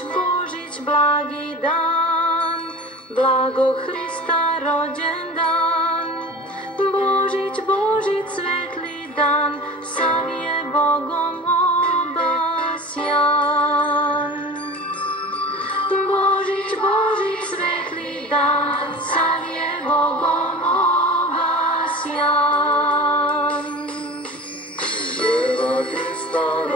Božić, blagi dan, blago Hrista rođen dan. Božić, Božić, svetli dan, sav je Bogom obasjan. Božić, Božić, svetli dan, sav je Bogom obasjan. Djeva Hrista